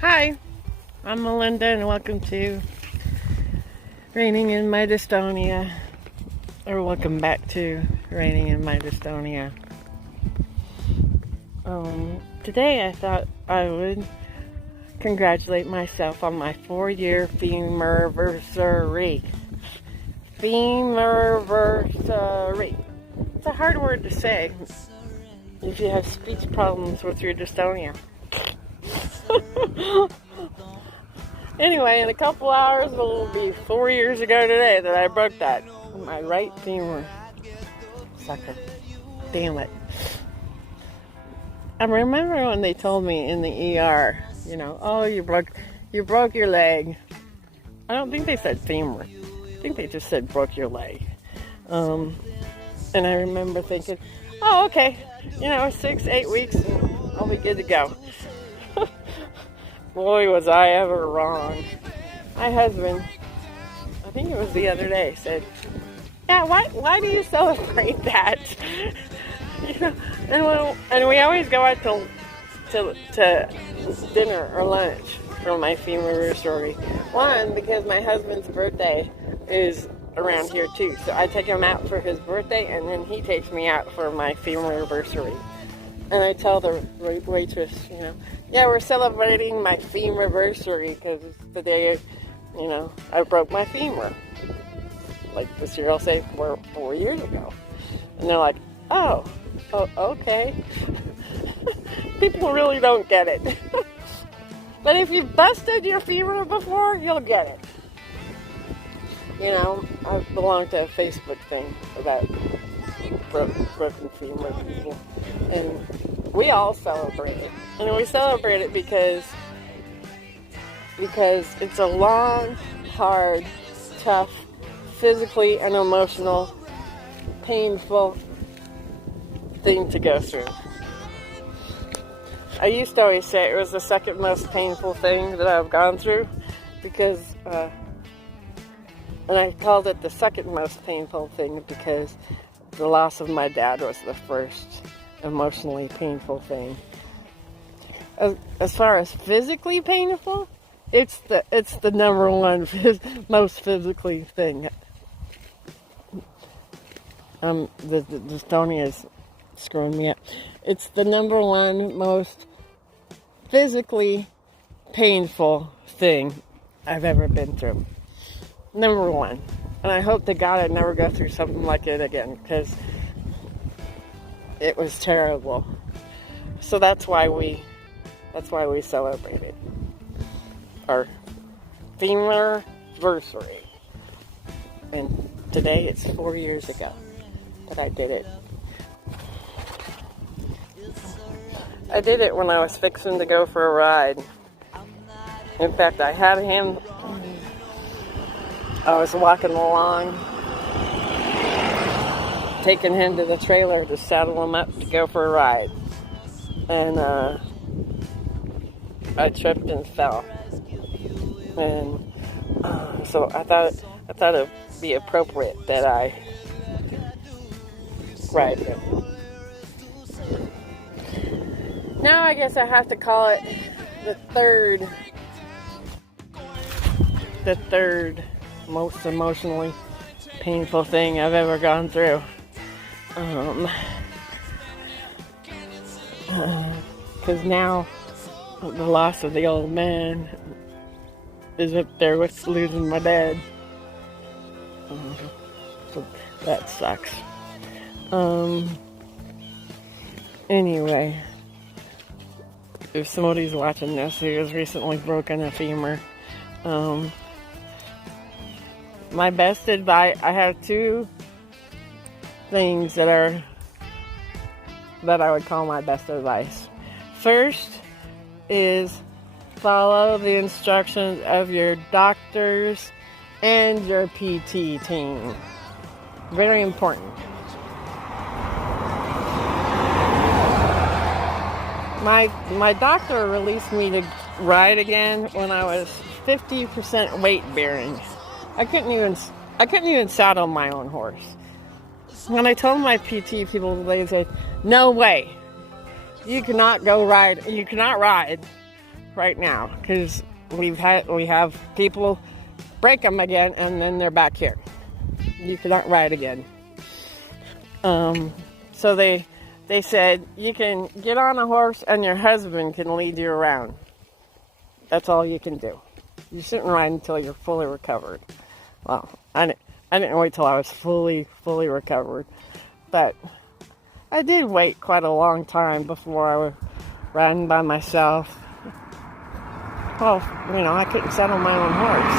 Hi, I'm Melinda and welcome to Raining in My Dystonia, or welcome back to Raining in My Dystonia. Today I thought I would congratulate myself on my 4-year Femurversary. Femurversary. It's a hard word to say if you have speech problems with your dystonia. Anyway, in a couple hours, it'll be 4 years ago today that I broke that. My right femur. Sucker. Damn it. I remember when they told me in the ER, oh, you broke your leg. I don't think they said femur. I think they just said broke your leg. And I remember thinking, oh, okay, 6-8 weeks and I'll be good to go. Boy, was I ever wrong. My husband, I think it was the other day, said, yeah, why do you celebrate that? And we always go out to dinner or lunch for my Femurversary. One, because my husband's birthday is around here too. So I take him out for his birthday and then he takes me out for my Femurversary. And I tell the waitress, yeah, we're celebrating my Femurversary because it's the day, I broke my femur. Like this year I'll say 4 years ago. And they're like, oh, okay. People really don't get it. But if you've busted your femur before, you'll get it. I belong to a Facebook thing about broken femur people. And we all celebrate it. And we celebrate it because it's a long, hard, tough, physically and emotional, painful thing to go through. I used to always say it was the second most painful thing that I've gone through because, and I called it the second most painful thing because the loss of my dad was the first emotionally painful thing. As far as physically painful, it's the number one most physically thing. The dystonia is screwing me up. It's the number one most physically painful thing I've ever been through. Number one. And I hope to God I never go through something like it again because it was terrible. So that's why we celebrated our Femurversary. And today it's 4 years ago that I did it. I did it when I was fixing to go for a ride. In fact, I had him. I was walking along, taking him to the trailer to saddle him up to go for a ride. And I tripped and fell. And so I thought it'd be appropriate that I ride him. Now I guess I have to call it the third most emotionally painful thing I've ever gone through. Because now the loss of the old man is up there with losing my dad. So that sucks. Anyway, if somebody's watching this who has recently broken a femur, my best advice, I have two things that I would call my best advice. First is follow the instructions of your doctors and your PT team. Very important. My doctor released me to ride again when I was 50% weight bearing. I couldn't even saddle my own horse. When I told my PT people, they said, "No way, you cannot ride right now because we have people break them again, and then they're back here. You cannot ride again. So they said you can get on a horse and your husband can lead you around. That's all you can do. You shouldn't ride until you're fully recovered. Well, I didn't wait till I was fully recovered, but I did wait quite a long time before I was riding by myself. Well, I couldn't settle my own horse.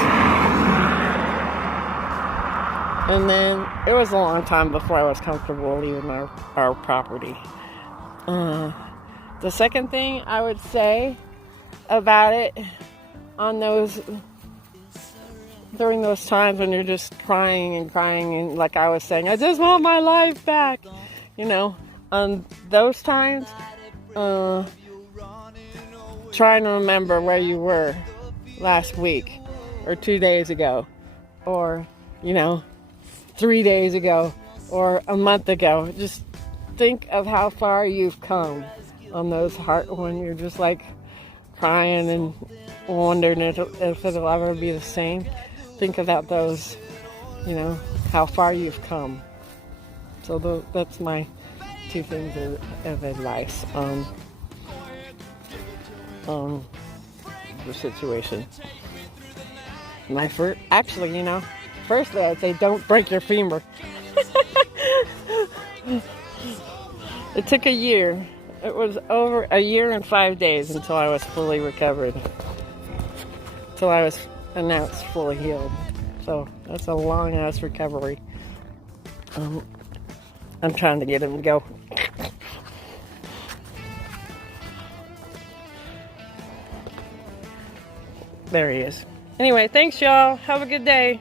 And then it was a long time before I was comfortable leaving our property. The second thing I would say about it during those times when you're just crying and like I was saying, I just want my life back, on those times, trying to remember where you were last week or 2 days ago or 3 days ago or a month ago. Just think of how far you've come on those when you're just like crying and wondering if it'll ever be the same. Think about those, how far you've come. So that's my 2 things of advice on the situation. Firstly I'd say don't break your femur. It took a year. It was over a year and 5 days until I was fully recovered. Until I was announced fully healed. So that's a long ass recovery. I'm trying to get him to go. There he is. Anyway, thanks y'all. Have a good day.